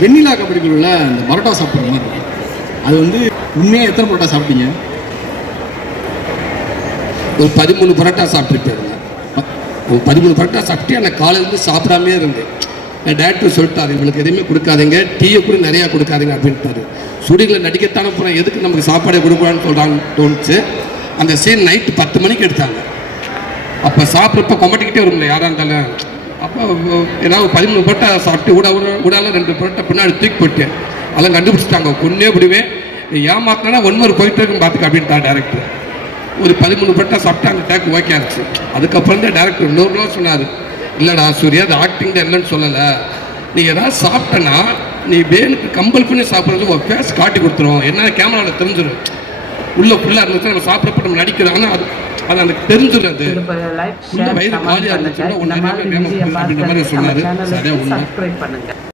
வெண்ணிலா கபடிக்குள்ள இந்த பரோட்டா சாப்பிட்ற மாதிரி இருக்கு. அது வந்து உண்மையாக எத்தனை பரோட்டா சாப்பிட்டீங்க? ஒரு 13 பரோட்டா சாப்பிட்டுருப்பேன். ஒரு 13 பரோட்டா சாப்பிட்டு எனக்கு காலையிலேருந்து சாப்பிடாமே இருந்தேன். என் டேரக்டர் சொல்லிட்டாரு, இவங்களுக்கு எதுவுமே கொடுக்காதீங்க, டீயை கூட நிறையா கொடுக்காதீங்க அப்படின்ட்டாரு. சுடிகளை நடிக்கத்தானே போகிறேன், எதுக்கு நமக்கு சாப்பாடே கொடுக்கலான்னு சொல்கிறான்னு தோணுச்சு. அந்த சீன் நைட்டு 10 மணிக்கு எடுத்தாங்க. அப்போ சாப்பிட்றப்ப கொமட்டிக்கிட்டே வரும்ல யாராக இருந்தாலும். அப்போ ஏதாவது 13 பரோட்டா சாப்பிட்டு விடால 2 பரோட்டா பின்னாடி தூக்கி போட்டேன். அதெல்லாம் கண்டுபிடிச்சிட்டாங்க, கொன்னே விடுவேன், ஏமாத்தினா 1 மணி போயிட்டு இருக்கும் பார்த்துக்க அப்படின்ட்டா டேரக்டர். ஒரு 13 பரோட்டா சாப்பிட்டு அந்த டேக் ஓகே ஆச்சு. அதுக்கப்புறம் தான் டேரக்டர் இன்னொரு நாள் சொன்னார், இல்லைடா சூர்யா அது ஆக்டிங் தான் இல்லைன்னு சொல்லலை, நீ ஏதாவது சாப்பிட்டேன்னா நீ வேணுக்கு கம்பல் பண்ணி சாப்பிட்றது ஒரு ஃபேஸ் காட்டி கொடுத்துரும், என்ன கேமராவில் தெரிஞ்சிடும், உள்ள ஃபுல்லாக இருந்துச்சு நம்ம சாப்பிட்றப்ப நம்ம நடிக்கிறோம், ஆனால் அது எனக்கு தெரிஞ்சிடுறது, உள்ள வயிறு காலியாக இருந்துச்சுன்னா ஒன்று அப்படின்ற மாதிரி சொன்னார். சரியா ஒன்று